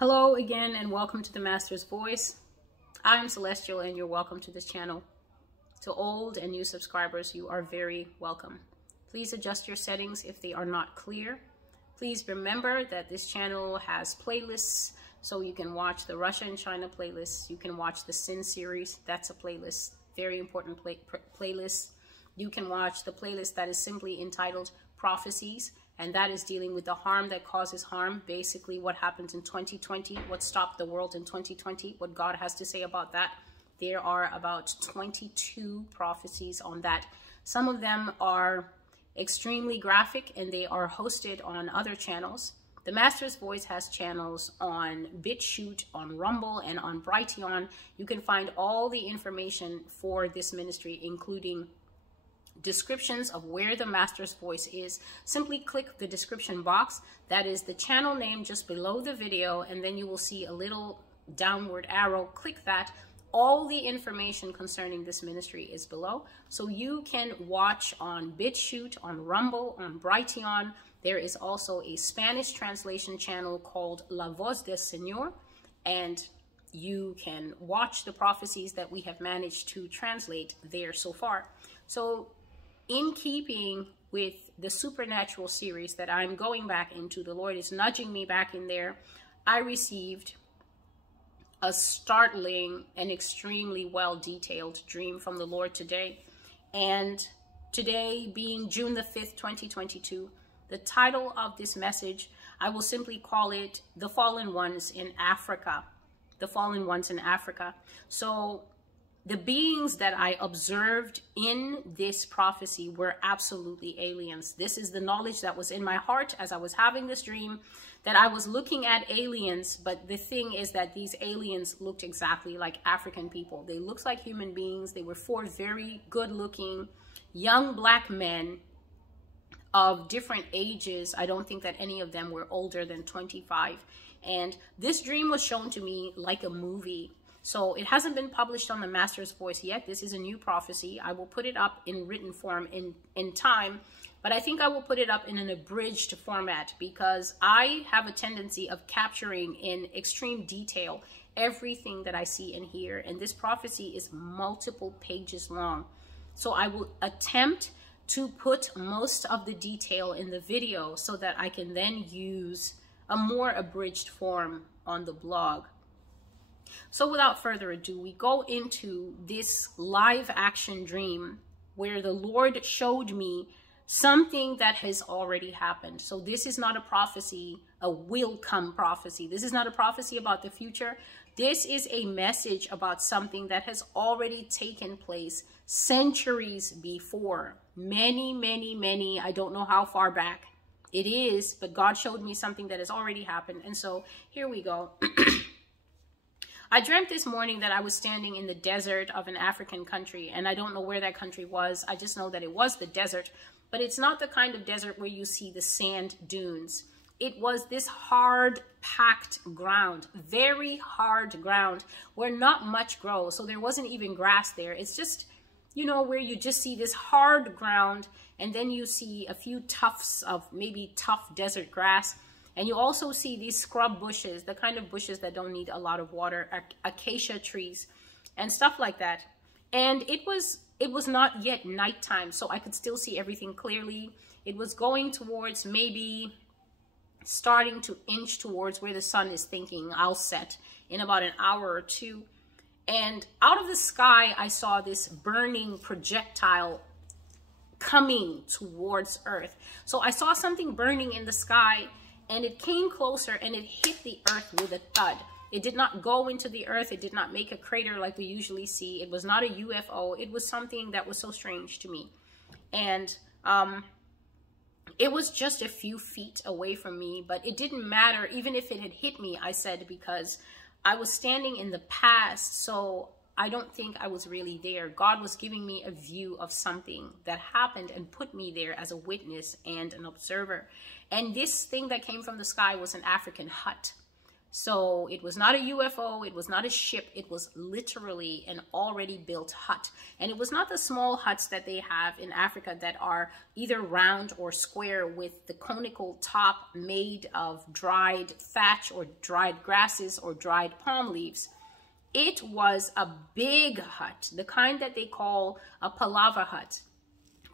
Hello again and welcome to the Master's Voice. I'm Celestial and you're welcome to this channel. To old and new subscribers, you are very welcome. Please adjust your settings if they are not clear. Please remember that this channel has playlists, so you can watch the Russia and China playlist. You can watch the Sin series. That's a playlist, very important playlist. You can watch the playlist that is simply entitled Prophecies, and that is dealing with the harm that causes harm, basically what happened in 2020, what stopped the world in 2020, what God has to say about that. There are about 22 prophecies on that. Some of them are extremely graphic and they are hosted on other channels. The Master's Voice has channels on BitChute, on Rumble, and on Brighteon. You can find all the information for this ministry, including descriptions of where the Master's Voice is. Simply click the description box. That is the channel name just below the video, and then you will see a little downward arrow. Click that. All the information concerning this ministry is below, so you can watch on BitChute, on Rumble, on Brighteon. There is also a Spanish translation channel called La Voz del Señor, and you can watch the prophecies that we have managed to translate there so far. So in keeping with the supernatural series that I'm going back into, the Lord is nudging me back in there. I received a startling and extremely well-detailed dream from the Lord today. And today being June the 5th, 2022, the title of this message, I will simply call it The Fallen Ones in Africa. The Fallen Ones in Africa. So the beings that I observed in this prophecy were absolutely aliens. This is the knowledge that was in my heart as I was having this dream, that I was looking at aliens, but the thing is that these aliens looked exactly like African people. They looked like human beings. They were four very good-looking young black men of different ages. I don't think that any of them were older than 25. And this dream was shown to me like a movie. So it hasn't been published on the Master's Voice yet. This is a new prophecy. I will put it up in written form in time, but I think I will put it up in an abridged format because I have a tendency of capturing in extreme detail everything that I see and hear. And this prophecy is multiple pages long. So I will attempt to put most of the detail in the video so that I can then use a more abridged form on the blog. So without further ado, we go into this live action dream where the Lord showed me something that has already happened. So this is not a prophecy, a will come prophecy. This is not a prophecy about the future. This is a message about something that has already taken place centuries before. Many, I don't know how far back it is, but God showed me something that has already happened. And so here we go. I dreamt this morning that I was standing in the desert of an African country, and I don't know where that country was. I just know that it was the desert, but it's not the kind of desert where you see the sand dunes. It was this hard, packed ground, very hard ground where not much grows. So there wasn't even grass there. It's just, you know, where you just see this hard ground, and then you see a few tufts of maybe tough desert grass. And you also see these scrub bushes, the kind of bushes that don't need a lot of water, acacia trees and stuff like that. And it was not yet nighttime, so I could still see everything clearly. It was going towards maybe starting to inch towards where the sun is thinking I'll set in about an hour or two. And out of the sky, I saw this burning projectile coming towards Earth. So I saw something burning in the sky, and it came closer and it hit the earth with a thud. It did not go into the earth. It did not make a crater like we usually see. It was not a UFO. It was something that was so strange to me. And it was just a few feet away from me, but it didn't matter. Even if it had hit me, I said, because I was standing in the past, so I don't think I was really there. God was giving me a view of something that happened and put me there as a witness and an observer. And this thing that came from the sky was an African hut. So it was not a UFO, it was not a ship, it was literally an already built hut. And it was not the small huts that they have in Africa that are either round or square with the conical top made of dried thatch or dried grasses or dried palm leaves. It was a big hut, the kind that they call a palava hut.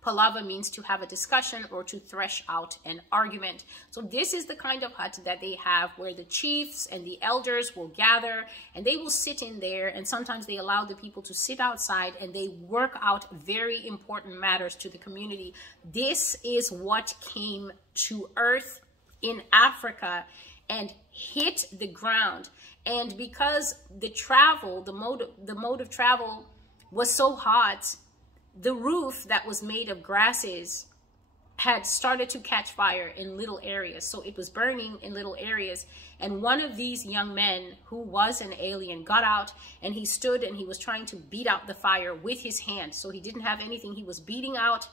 Palava means to have a discussion or to thresh out an argument. So this is the kind of hut that they have where the chiefs and the elders will gather and they will sit in there, and sometimes they allow the people to sit outside and they work out very important matters to the community. This is what came to earth in Africa and hit the ground. And because the travel, the mode of travel was so hot, the roof that was made of grasses had started to catch fire in little areas. So it was burning in little areas. And one of these young men, who was an alien, got out and he stood and he was trying to beat out the fire with his hand. So he didn't have anything. He was beating out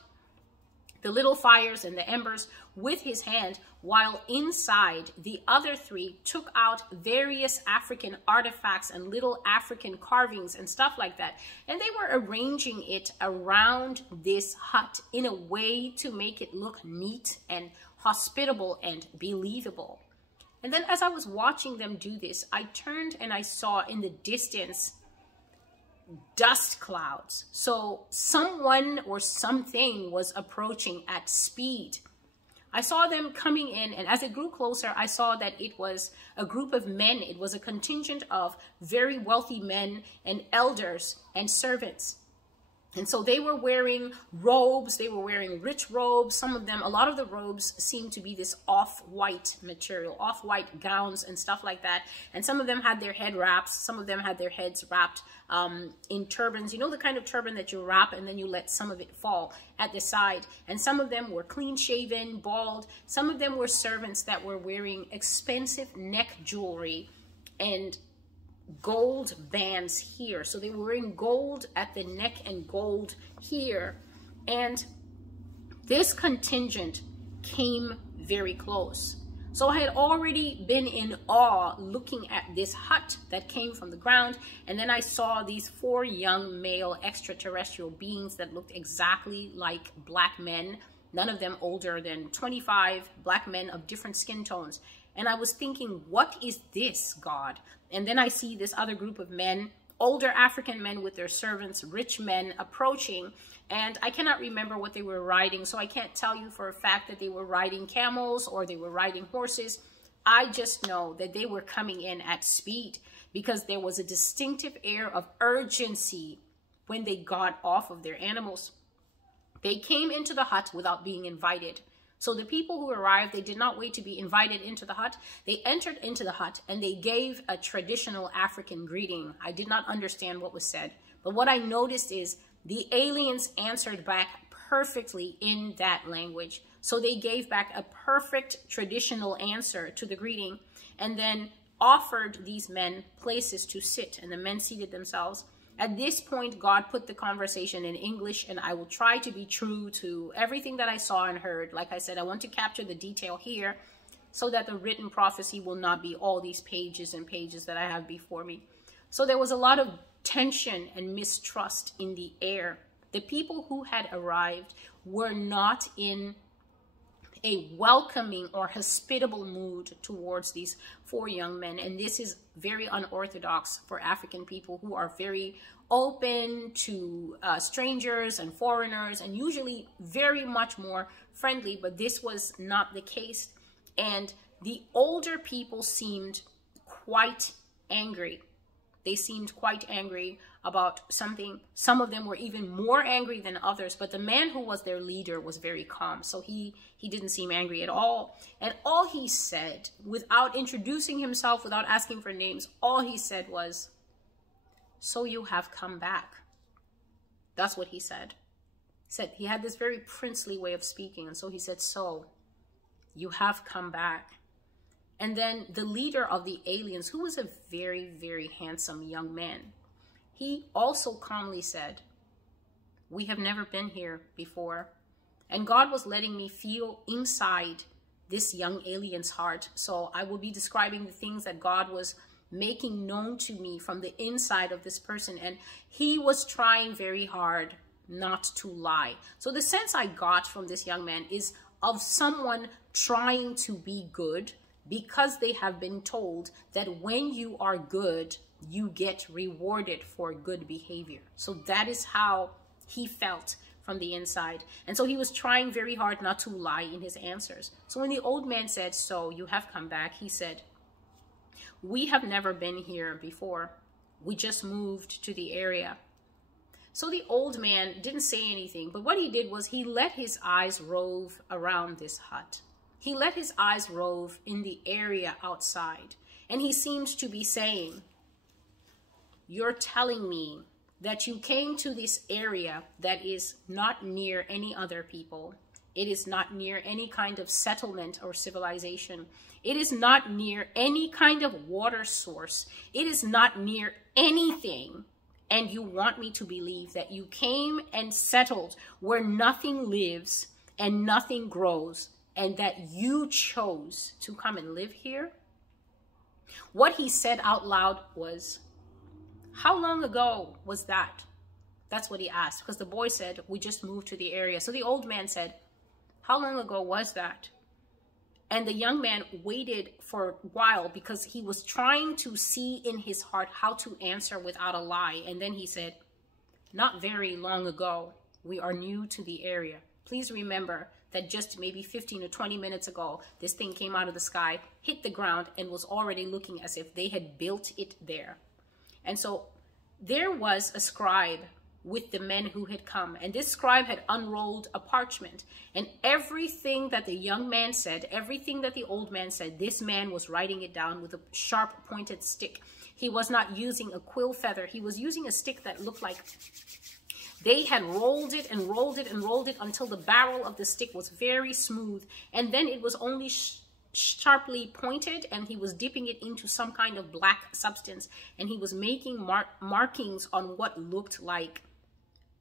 the little fires and the embers with his hand, while inside the other three took out various African artifacts and little African carvings and stuff like that. And they were arranging it around this hut in a way to make it look neat and hospitable and believable. And then as I was watching them do this, I turned and I saw in the distance dust clouds. So someone or something was approaching at speed. I saw them coming in, and as it grew closer, I saw that it was a group of men. It was a contingent of very wealthy men and elders and servants. And so they were wearing robes, they were wearing rich robes. Some of them, a lot of the robes seemed to be this off-white material, off-white gowns and stuff like that. And some of them had their head wraps, some of them had their heads wrapped in turbans. You know, the kind of turban that you wrap and then you let some of it fall at the side. And some of them were clean shaven, bald. Some of them were servants that were wearing expensive neck jewelry and gold bands here. So they were wearing gold at the neck and gold here. And this contingent came very close. So I had already been in awe looking at this hut that came from the ground. And then I saw these 4 young male extraterrestrial beings that looked exactly like black men, none of them older than 25, black men of different skin tones. And I was thinking, what is this, God? And then I see this other group of men, older African men with their servants, rich men approaching. And I cannot remember what they were riding. So I can't tell you for a fact that they were riding camels or they were riding horses. I just know that they were coming in at speed because there was a distinctive air of urgency when they got off of their animals. They came into the hut without being invited. So the people who arrived, they did not wait to be invited into the hut. They entered into the hut and they gave a traditional African greeting. I did not understand what was said, but what I noticed is the aliens answered back perfectly in that language. So they gave back a perfect traditional answer to the greeting and then offered these men places to sit, and the men seated themselves. At this point, God put the conversation in English, and I will try to be true to everything that I saw and heard. Like I said, I want to capture the detail here so that the written prophecy will not be all these pages and pages that I have before me. So there was a lot of tension and mistrust in the air. The people who had arrived were not in a welcoming or hospitable mood towards these 4 young men. And this is very unorthodox for African people, who are very open to strangers and foreigners and usually very much more friendly, but this was not the case. And the older people seemed quite angry. They seemed quite angry about something. Some of them were even more angry than others, but the man who was their leader was very calm. So he didn't seem angry at all. And all he said, without introducing himself, without asking for names, all he said was, "So you have come back." That's what he said. He had this very princely way of speaking. And so he said, "So you have come back." And then the leader of the aliens, who was a very, very handsome young man, he also calmly said, "We have never been here before." And God was letting me feel inside this young alien's heart. So I will be describing the things that God was making known to me from the inside of this person. And he was trying very hard not to lie. So the sense I got from this young man is of someone trying to be good because they have been told that when you are good, you get rewarded for good behavior. So that is how he felt from the inside. And so he was trying very hard not to lie in his answers. So when the old man said, "So you have come back," he said, "We have never been here before. We just moved to the area." So the old man didn't say anything, but what he did was he let his eyes rove around this hut. He let his eyes rove in the area outside. And he seemed to be saying, "You're telling me that you came to this area that is not near any other people. It is not near any kind of settlement or civilization. It is not near any kind of water source. It is not near anything. And you want me to believe that you came and settled where nothing lives and nothing grows, and that you chose to come and live here?" What he said out loud was, "How long ago was that?" That's what he asked, because the boy said, "We just moved to the area." So the old man said, "How long ago was that?" And the young man waited for a while because he was trying to see in his heart how to answer without a lie. And then he said, "Not very long ago. We are new to the area." Please remember that just maybe 15 or 20 minutes ago, this thing came out of the sky, hit the ground, and was already looking as if they had built it there. And so there was a scribe with the men who had come, and this scribe had unrolled a parchment, and everything that the young man said, everything that the old man said, this man was writing it down with a sharp pointed stick. He was not using a quill feather. He was using a stick that looked like they had rolled it and rolled it and rolled it until the barrel of the stick was very smooth, and then it was only sharply pointed, and he was dipping it into some kind of black substance, and he was making markings on what looked like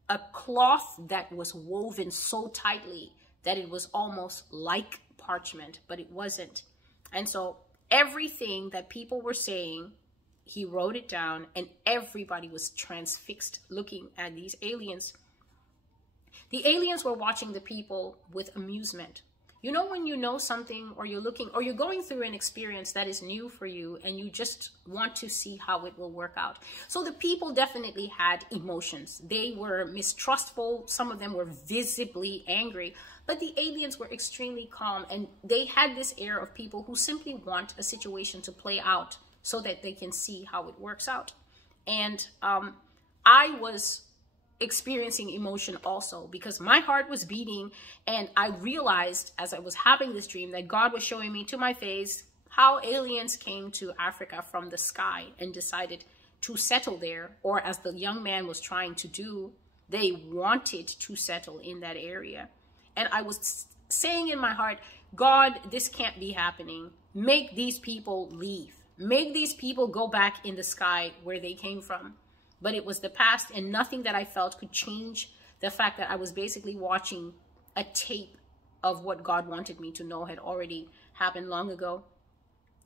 a cloth that was woven so tightly that it was almost like parchment, but it wasn't. And so everything that people were saying, he wrote it down, and everybody was transfixed looking at these aliens. The aliens were watching the people with amusement. You know, when you know something, or you're looking, or you're going through an experience that is new for you, and you just want to see how it will work out. So the people definitely had emotions. They were mistrustful. Some of them were visibly angry, but the aliens were extremely calm, and they had this air of people who simply want a situation to play out so that they can see how it works out. And I was experiencing emotion also, because my heart was beating, and I realized as I was having this dream that God was showing me to my face how aliens came to Africa from the sky and decided to settle there, or as the young man was trying to do, they wanted to settle in that area. And I was saying in my heart, "God, this can't be happening. Make these people leave. Make these people go back in the sky where they came from." But it was the past, and nothing that I felt could change the fact that I was basically watching a tape of what God wanted me to know had already happened long ago.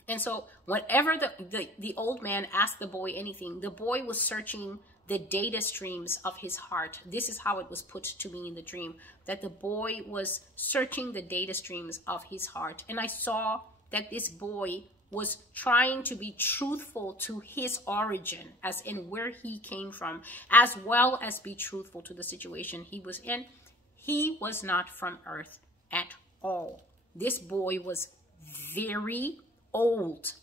And so whenever the old man asked the boy anything, the boy was searching the data streams of his heart. This is how it was put to me in the dream, that the boy was searching the data streams of his heart. And I saw that this boy was trying to be truthful to his origin, as in where he came from, as well as be truthful to the situation he was in. He was not from Earth at all. This boy was very old.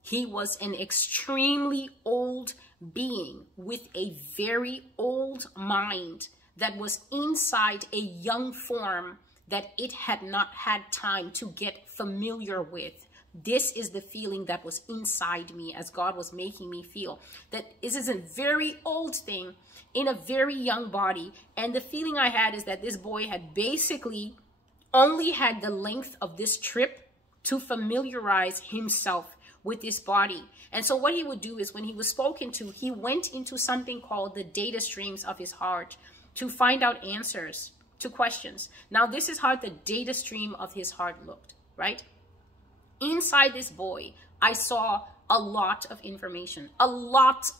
He was an extremely old being with a very old mind that was inside a young form that it had not had time to get familiar with. This is the feeling that was inside me as God was making me feel that this is a very old thing in a very young body. And the feeling I had is that this boy had basically only had the length of this trip to familiarize himself with this body. And so what he would do is when he was spoken to, he went into something called the data streams of his heart to find out answers to questions. Now, this is how the data stream of his heart looked. right? Inside this boy, I saw a lot of information, a lot,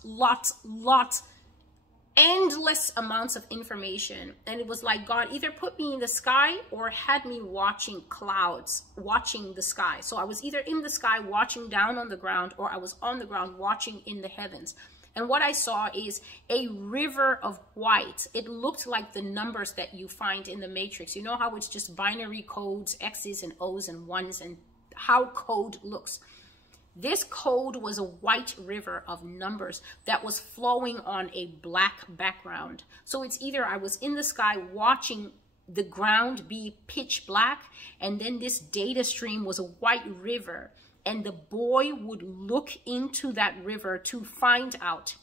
endless amounts of information. And it was like God either put me in the sky or had me watching clouds, watching the sky. So I was either in the sky watching down on the ground, or I was on the ground watching in the heavens. And what I saw is a river of white. It looked like the numbers that you find in the Matrix. You know how it's just binary codes, X's and O's and ones, and how code looks. This code was a white river of numbers that was flowing on a black background. So it's either I was in the sky watching the ground be pitch black, and then this data stream was a white river, and the boy would look into that river to find out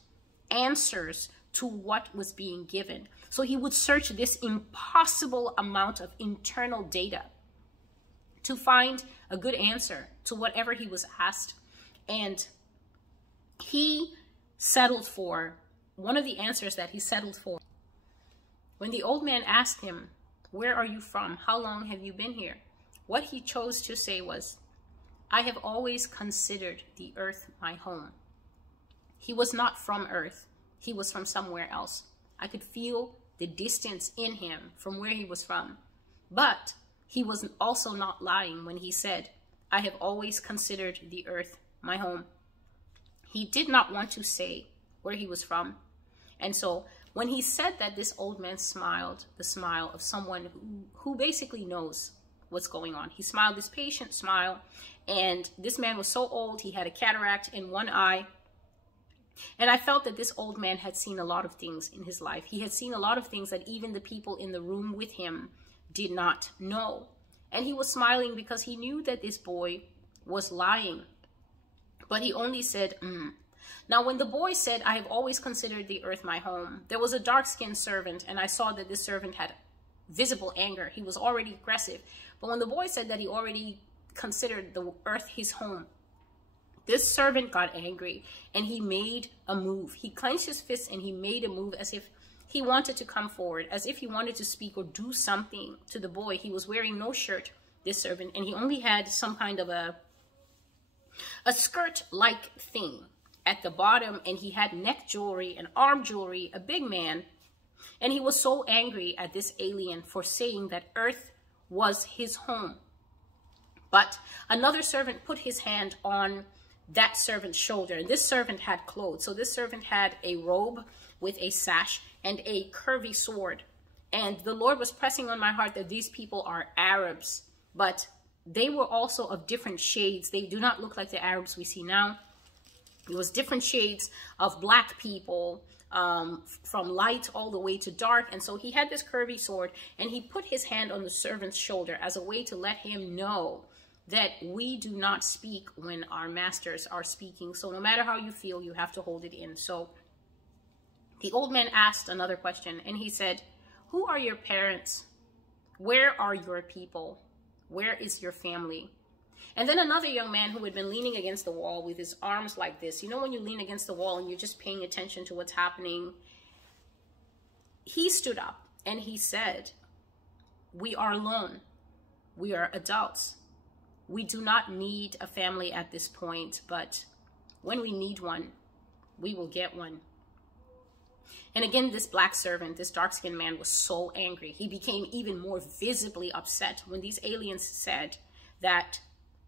answers to what was being given. So he would search this impossible amount of internal data to find a good answer to whatever he was asked. And he settled for, one of the answers that he settled for, when the old man asked him, "Where are you from? How long have you been here?" What he chose to say was, "I have always considered the earth my home." He was not from earth. He was from somewhere else. I could feel the distance in him from where he was from. But he was also not lying when he said, "I have always considered the earth my home." He did not want to say where he was from. And so when he said that, this old man smiled, the smile of someone who basically knows what's going on. He smiled this patient smile, and this man was so old, he had a cataract in one eye. And I felt that this old man had seen a lot of things in his life. He had seen a lot of things that even the people in the room with him did not know. And he was smiling because he knew that this boy was lying. But he only said, Now, when the boy said, "I have always considered the earth my home," there was a dark-skinned servant, and I saw that this servant had visible anger. He was already aggressive. But when the boy said that he already considered the earth his home, this servant got angry, and he made a move. He clenched his fist and he made a move as if he wanted to come forward, as if he wanted to speak or do something to the boy. He was wearing no shirt, this servant, and he only had some kind of a skirt-like thing at the bottom, and he had neck jewelry and arm jewelry, a big man. And he was so angry at this alien for saying that earth was his home. But another servant put his hand on that servant's shoulder, and this servant had clothes. So this servant had a robe with a sash and a curvy sword. And the Lord was pressing on my heart that these people are Arabs, but they were also of different shades. They do not look like the Arabs we see now. It was different shades of black people, from light all the way to dark. And so he had this curvy sword, and he put his hand on the servant's shoulder as a way to let him know that we do not speak when our masters are speaking. So no matter how you feel, you have to hold it in. So the old man asked another question, and he said, "Who are your parents? Where are your people? Where is your family?" And then another young man who had been leaning against the wall with his arms like this. You know when you lean against the wall and you're just paying attention to what's happening? He stood up and he said, "We are alone. We are adults. We do not need a family at this point, but when we need one, we will get one." And again, this black servant, this dark-skinned man, was so angry. He became even more visibly upset when these aliens said that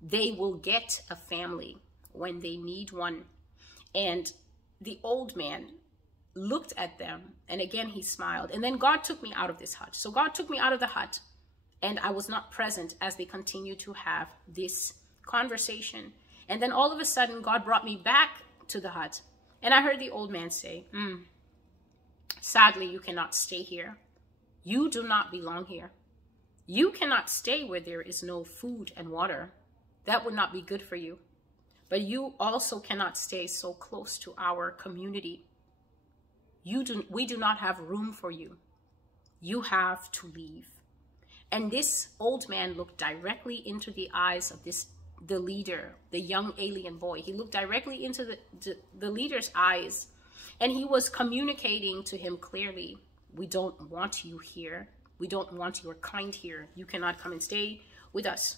they will get a family when they need one. And the old man looked at them, and again he smiled. And then God took me out of this hut. So God took me out of the hut, and I was not present as they continued to have this conversation. And then all of a sudden, God brought me back to the hut, and I heard the old man say, "Sadly, you cannot stay here. You do not belong here. You cannot stay where there is no food and water. That would not be good for you. But you also cannot stay so close to our community. We do not have room for you. You have to leave." And this old man looked directly into the eyes of the leader, the young alien boy. He looked directly into the leader's eyes, and he was communicating to him clearly, "We don't want you here. We don't want your kind here. You cannot come and stay with us."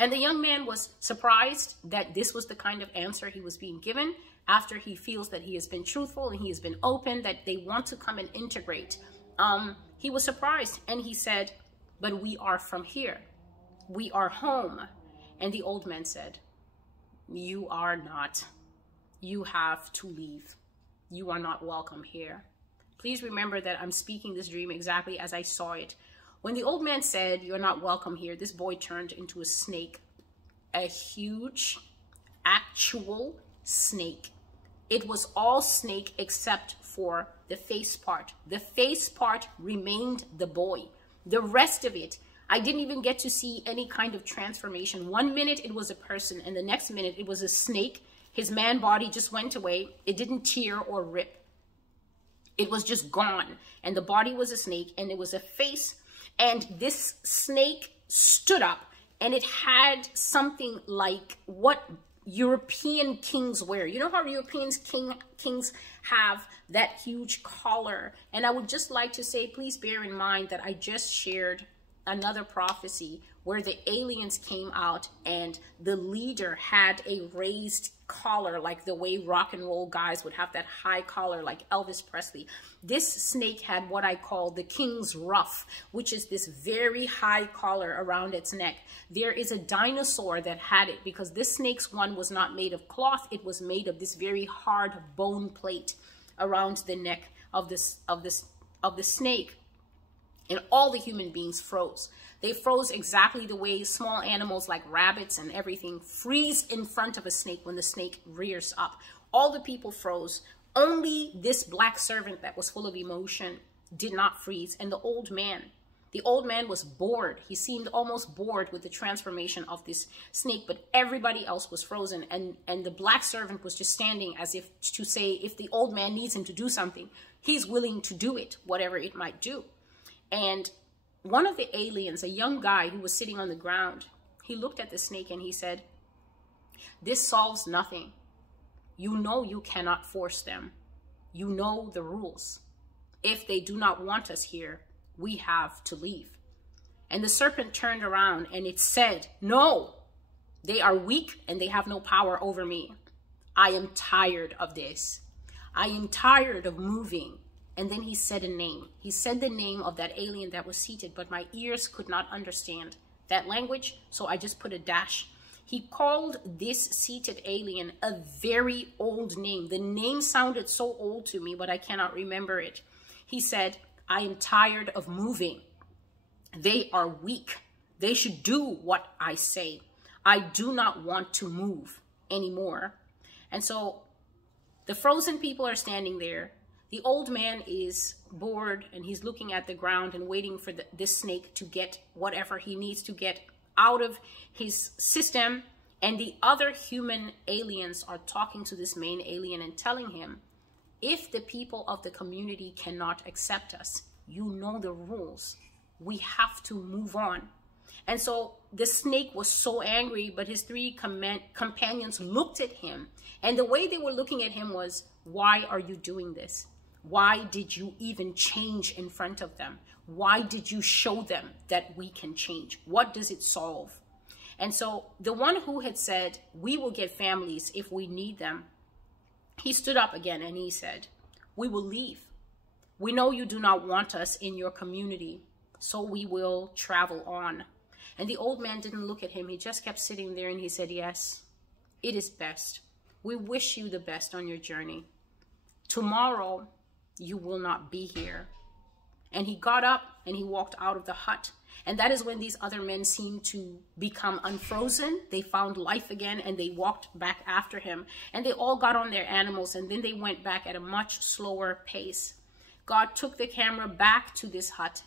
And the young man was surprised that this was the kind of answer he was being given after he feels that he has been truthful and he has been open, that they want to come and integrate. He was surprised and he said, "But we are from here. We are home." And the old man said, "You are not. You have to leave. You are not welcome here." Please remember that I'm speaking this dream exactly as I saw it. When the old man said, "You're not welcome here," this boy turned into a snake, a huge, actual snake. It was all snake except for the face part. The face part remained the boy. The rest of it, I didn't even get to see any kind of transformation. 1 minute it was a person, and the next minute it was a snake. His man body just went away. It didn't tear or rip. It was just gone. And the body was a snake, and it was a face. And this snake stood up, and it had something like what European kings wear. You know how European kings have that huge collar? And I would just like to say, please bear in mind that I just shared another prophecy where the aliens came out and the leader had a raised collar, like the way rock and roll guys would have that high collar like Elvis Presley. This snake had what I call the king's ruff, which is this very high collar around its neck. There is a dinosaur that had it, because this snake's one was not made of cloth. It was made of this very hard bone plate around the neck of the snake. And all the human beings froze. They froze exactly the way small animals like rabbits and everything freeze in front of a snake when the snake rears up. All the people froze. Only this black servant that was full of emotion did not freeze. And the old man was bored. He seemed almost bored with the transformation of this snake, but everybody else was frozen. And the black servant was just standing as if to say, if the old man needs him to do something, he's willing to do it, whatever it might do. And one of the aliens, a young guy who was sitting on the ground, he looked at the snake and he said, "This solves nothing. You know you cannot force them. You know the rules. If they do not want us here, we have to leave." And the serpent turned around and it said, "No, they are weak and they have no power over me. I am tired of this. I am tired of moving." And then he said a name. He said the name of that alien that was seated, but my ears could not understand that language, so I just put a dash. He called this seated alien a very old name. The name sounded so old to me, but I cannot remember it. He said, "I am tired of moving. They are weak. They should do what I say. I do not want to move anymore." And so the frozen people are standing there. The old man is bored and he's looking at the ground and waiting for this snake to get whatever he needs to get out of his system. And the other human aliens are talking to this main alien and telling him, "If the people of the community cannot accept us, you know the rules. We have to move on." And so the snake was so angry, but his three companions looked at him. And the way they were looking at him was, "Why are you doing this? Why did you even change in front of them? Why did you show them that we can change? What does it solve?" And so the one who had said, "We will get families if we need them," he stood up again and he said, "We will leave. We know you do not want us in your community, so we will travel on." And the old man didn't look at him. He just kept sitting there and he said, "Yes, it is best. We wish you the best on your journey. Tomorrow, you will not be here." And he got up and he walked out of the hut. And that is when these other men seemed to become unfrozen. They found life again and they walked back after him. And they all got on their animals and then they went back at a much slower pace. God took the camera back to this hut.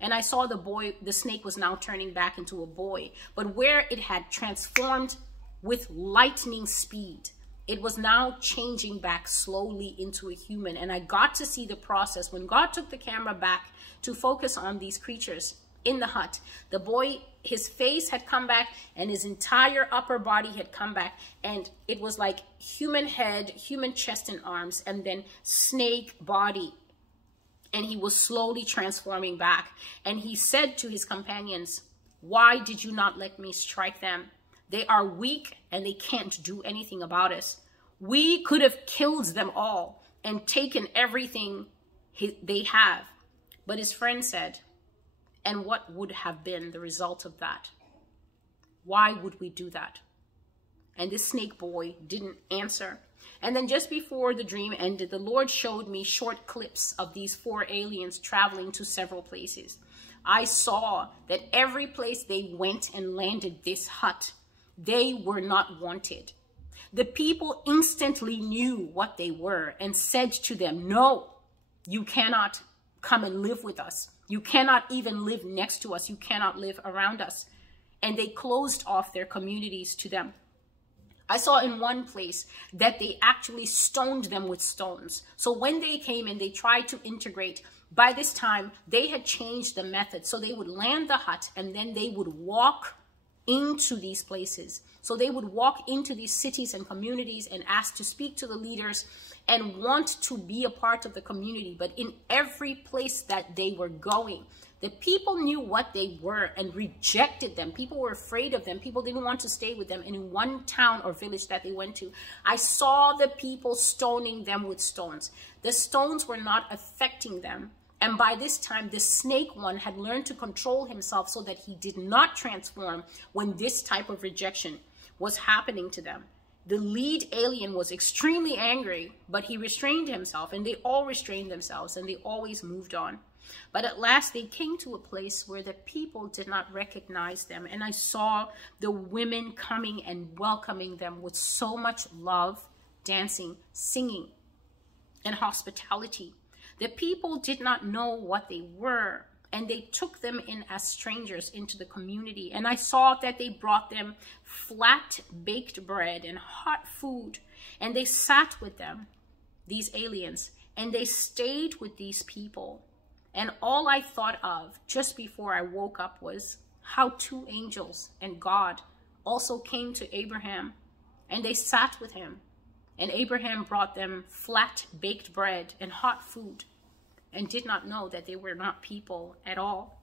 And I saw the snake was now turning back into a boy. But where it had transformed with lightning speed, it was now changing back slowly into a human. And I got to see the process. When God took the camera back to focus on these creatures in the hut, the boy, his face had come back and his entire upper body had come back. And it was like human head, human chest and arms, and then snake body. And he was slowly transforming back. And he said to his companions, "Why did you not let me strike them?" They are weak and they can't do anything about us. We could have killed them all and taken everything they have. But his friend said, and what would have been the result of that? Why would we do that? And this snake boy didn't answer. And then just before the dream ended, the Lord showed me short clips of these 4 aliens traveling to several places. I saw that every place they went and landed this hut, they were not wanted. The people instantly knew what they were and said to them, no, you cannot come and live with us. You cannot even live next to us. You cannot live around us. And they closed off their communities to them. I saw in one place that they actually stoned them with stones. So when they came and they tried to integrate, by this time they had changed the method. So they would land the hut and then they would walk into these places. So they would walk into these cities and communities and ask to speak to the leaders and want to be a part of the community. But in every place that they were going, the people knew what they were and rejected them. People were afraid of them. People didn't want to stay with them. And in one town or village that they went to, I saw the people stoning them with stones. The stones were not affecting them. And by this time, the snake one had learned to control himself so that he did not transform when this type of rejection was happening to them. The lead alien was extremely angry, but he restrained himself, and they all restrained themselves, and they always moved on. But at last they came to a place where the people did not recognize them. And I saw the women coming and welcoming them with so much love, dancing, singing, and hospitality. The people did not know what they were, and they took them in as strangers into the community. And I saw that they brought them flat baked bread and hot food. And they sat with them, these aliens, and they stayed with these people. And all I thought of just before I woke up was how 2 angels and God also came to Abraham, and they sat with him. And Abraham brought them flat baked bread and hot food and did not know that they were not people at all.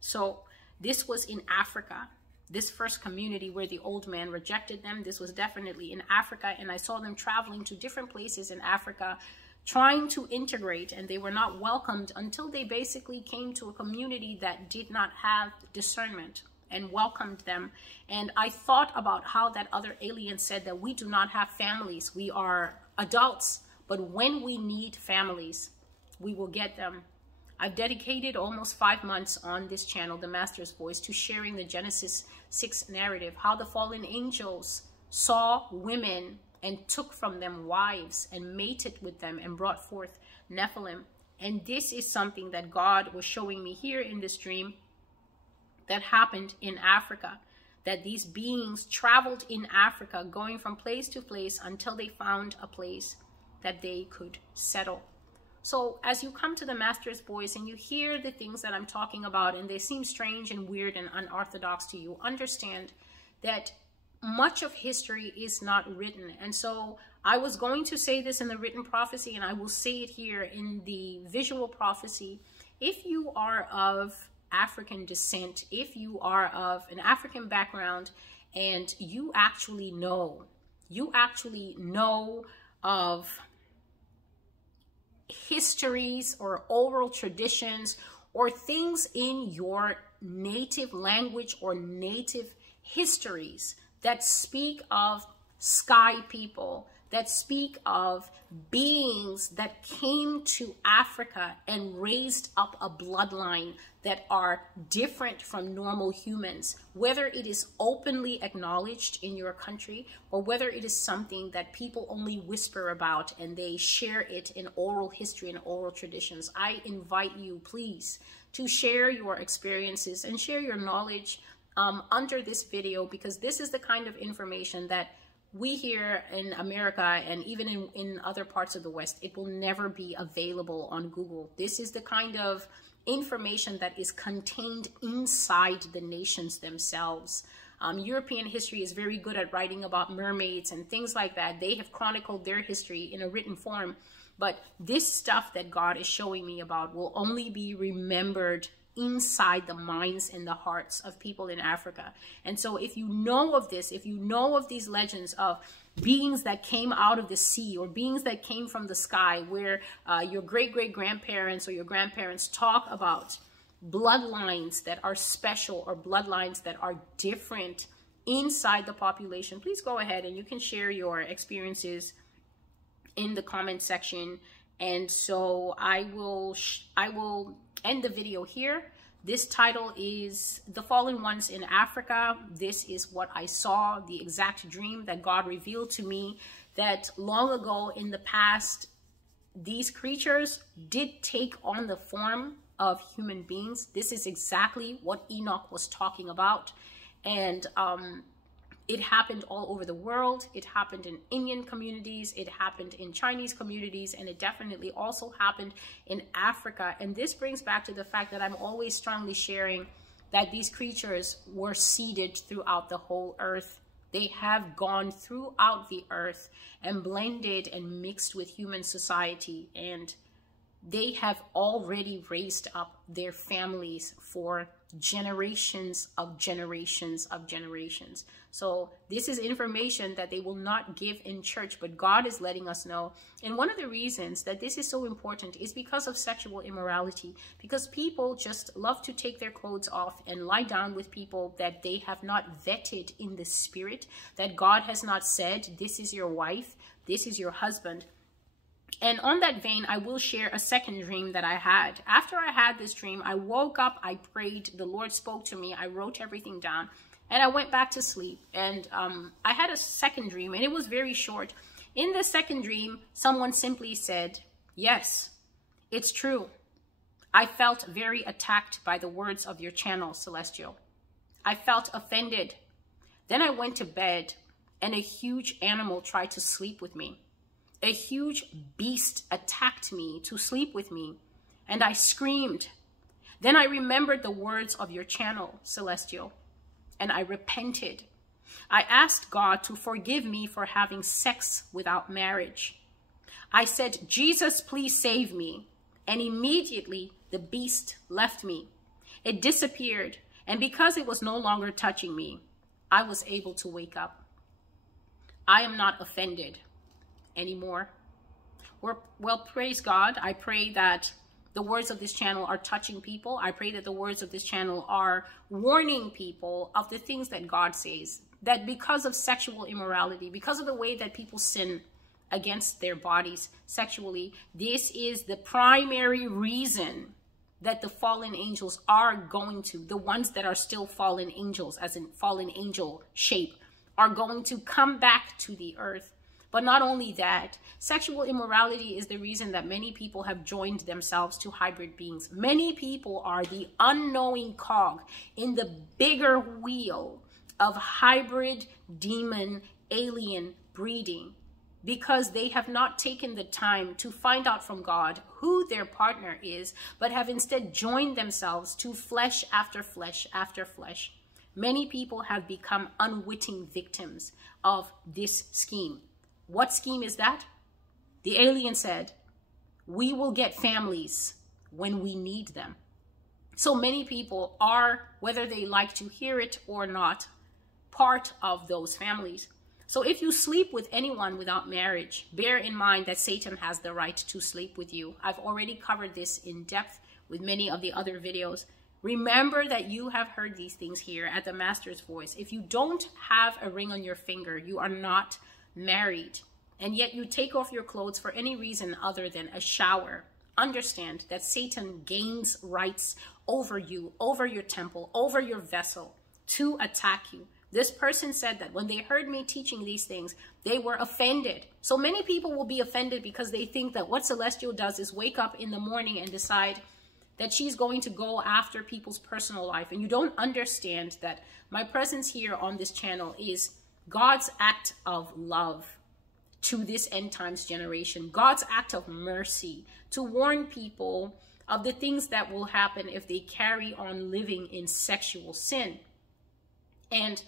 So this was in Africa. This first community where the old man rejected them, this was definitely in Africa. And I saw them traveling to different places in Africa, trying to integrate, and they were not welcomed until they basically came to a community that did not have discernment and welcomed them. And I thought about how that other alien said that we do not have families. We are adults, but when we need families, we will get them. I've dedicated almost 5 months on this channel, The Master's Voice, to sharing the Genesis 6 narrative, how the fallen angels saw women and took from them wives and mated with them and brought forth nephilim. And this is something that God was showing me here in this dream that happened in Africa, that these beings traveled in Africa, going from place to place until they found a place that they could settle. So as you come to the Master's Voice and you hear the things that I'm talking about and they seem strange and weird and unorthodox to you, understand that much of history is not written. And so I was going to say this in the written prophecy, and I will say it here in the visual prophecy. If you are of African descent, if you are of an African background, and you actually know of histories or oral traditions or things in your native language or native histories that speak of sky people, that speak of beings that came to Africa and raised up a bloodline that are different from normal humans, whether it is openly acknowledged in your country or whether it is something that people only whisper about and they share it in oral history and oral traditions. I invite you, please, to share your experiences and share your knowledge under this video, because this is the kind of information that we here in America and even in other parts of the West, it will never be available on Google. This is the kind of information that is contained inside the nations themselves. European history is very good at writing about mermaids and things like that. They have chronicled their history in a written form. But this stuff that God is showing me about will only be remembered inside the minds and the hearts of people in Africa. And so if you know of this, if you know of these legends of beings that came out of the sea or beings that came from the sky, where your great-great-grandparents or your grandparents talk about bloodlines that are special or bloodlines that are different inside the population, please go ahead and you can share your experiences in the comment section. And so I will end the video here. This title is The Fallen Ones in Africa. This is what I saw, the exact dream that God revealed to me, that long ago in the past, these creatures did take on the form of human beings. This is exactly what Enoch was talking about. And it happened all over the world. It happened in Indian communities. It happened in Chinese communities. And it definitely also happened in Africa. And this brings back to the fact that I'm always strongly sharing that these creatures were seeded throughout the whole earth. They have gone throughout the earth and blended and mixed with human society. And they have already raised up their families for generations of generations of generations. So this is information that they will not give in church, but God is letting us know. And one of the reasons that this is so important is because of sexual immorality, because people just love to take their clothes off and lie down with people that they have not vetted in the spirit, that God has not said, this is your wife, this is your husband. And on that vein, I will share a second dream that I had. After I had this dream, I woke up, I prayed, the Lord spoke to me, I wrote everything down, and I went back to sleep. And I had a second dream, and it was very short. In the second dream, someone simply said, yes, it's true. I felt very attacked by the words of your channel, Celestial. I felt offended. Then I went to bed, and a huge animal tried to sleep with me. A huge beast attacked me to sleep with me, and I screamed. Then I remembered the words of your channel, Celestial, and I repented. I asked God to forgive me for having sex without marriage. I said, Jesus, please save me. And immediately the beast left me. It disappeared, and because it was no longer touching me, I was able to wake up. I am not offended anymore. Well, praise God. I pray that the words of this channel are touching people. I pray that the words of this channel are warning people of the things that God says, that because of sexual immorality, because of the way that people sin against their bodies sexually, this is the primary reason that the fallen angels are going to, the ones that are still fallen angels, as in fallen angel shape, are going to come back to the earth. But not only that, sexual immorality is the reason that many people have joined themselves to hybrid beings. Many people are the unknowing cog in the bigger wheel of hybrid demon alien breeding, because they have not taken the time to find out from God who their partner is, but have instead joined themselves to flesh after flesh after flesh. Many people have become unwitting victims of this scheme. What scheme is that? The alien said, we will get families when we need them. So many people are, whether they like to hear it or not, part of those families. So if you sleep with anyone without marriage, bear in mind that Satan has the right to sleep with you. I've already covered this in depth with many of the other videos. Remember that you have heard these things here at the Master's Voice. If you don't have a ring on your finger, you are not married, and yet you take off your clothes for any reason other than a shower, understand that Satan gains rights over you, over your temple, over your vessel, to attack you. This person said that when they heard me teaching these things, they were offended. So many people will be offended because they think that what Celestial does is wake up in the morning and decide that she's going to go after people's personal life. And you don't understand that my presence here on this channel is God's act of love to this end times generation, God's act of mercy to warn people of the things that will happen if they carry on living in sexual sin. And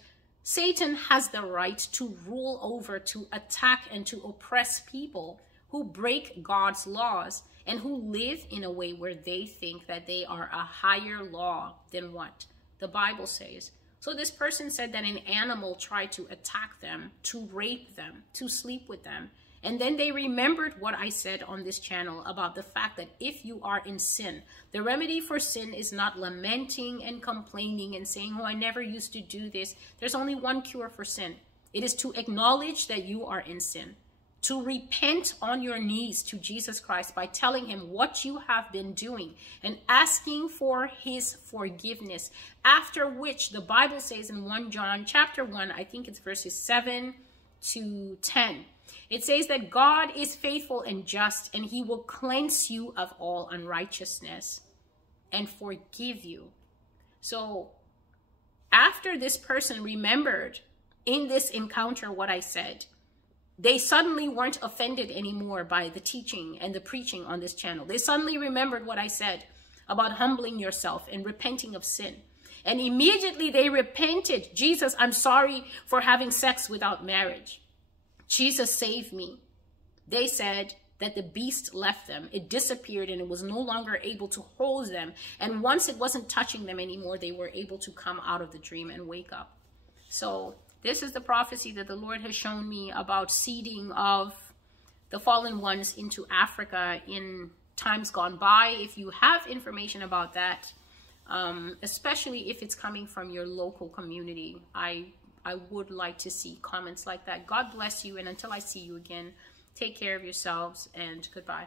Satan has the right to rule over, to attack, and to oppress people who break God's laws and who live in a way where they think that they are a higher law than what the Bible says. So this person said that an animal tried to attack them, to rape them, to sleep with them. And then they remembered what I said on this channel about the fact that if you are in sin, the remedy for sin is not lamenting and complaining and saying, oh, I never used to do this. There's only one cure for sin. It is to acknowledge that you are in sin, to repent on your knees to Jesus Christ by telling him what you have been doing and asking for his forgiveness. After which the Bible says in 1 John chapter 1, I think it's verses 7 to 10. It says that God is faithful and just, and he will cleanse you of all unrighteousness and forgive you. So after this person remembered in this encounter what I said, they suddenly weren't offended anymore by the teaching and the preaching on this channel. They suddenly remembered what I said about humbling yourself and repenting of sin. And immediately they repented. Jesus, I'm sorry for having sex without marriage. Jesus, save me. They said that the beast left them. It disappeared and it was no longer able to hold them. And once it wasn't touching them anymore, they were able to come out of the dream and wake up. So this is the prophecy that the Lord has shown me about seeding of the fallen ones into Africa in times gone by. If you have information about that, especially if it's coming from your local community, I would like to see comments like that. God bless you, and until I see you again, take care of yourselves, and goodbye.